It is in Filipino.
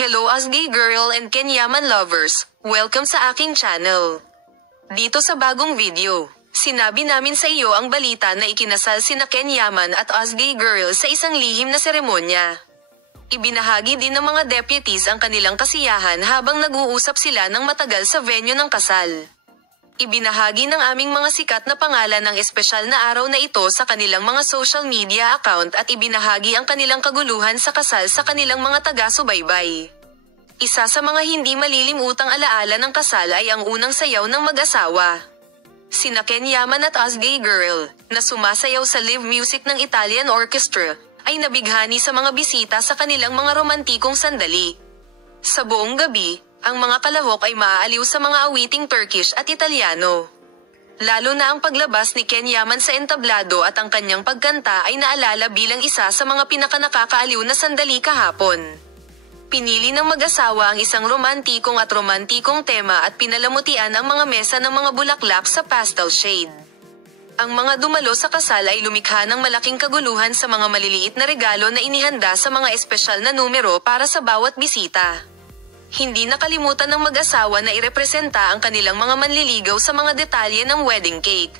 Hello Asgay Girl and Kenyaman lovers, welcome sa aking channel. Dito sa bagong video, sinabi namin sa iyo ang balita na ikinasal sina Kenyaman at Asgay Girl sa isang lihim na seremonya. Ibinahagi din ng mga deputies ang kanilang kasiyahan habang nag-uusap sila ng matagal sa venue ng kasal. Ibinahagi ng aming mga sikat na pangalan ng espesyal na araw na ito sa kanilang mga social media account at ibinahagi ang kanilang kaguluhan sa kasal sa kanilang mga taga-subaybay. Isa sa mga hindi malilimutang alaala ng kasal ay ang unang sayaw ng mag-asawa. Sina Kenyaman at Asgay Girl, na sumasayaw sa live music ng Italian Orchestra, ay nabighani sa mga bisita sa kanilang mga romantikong sandali. Sa buong gabi, ang mga kalahok ay maaaliw sa mga awiting Turkish at Italyano. Lalo na ang paglabas ni Kenyaman sa entablado at ang kanyang pagkanta ay naalala bilang isa sa mga pinakanakakaaliw na sandali kahapon. Pinili ng mag-asawa ang isang romantikong tema at pinalamutian ang mga mesa ng mga bulaklak sa pastel shade. Ang mga dumalo sa kasal ay lumikha ng malaking kaguluhan sa mga maliliit na regalo na inihanda sa mga espesyal na numero para sa bawat bisita. Hindi nakalimutan ng mag-asawa na irepresenta ang kanilang mga manliligaw sa mga detalye ng wedding cake.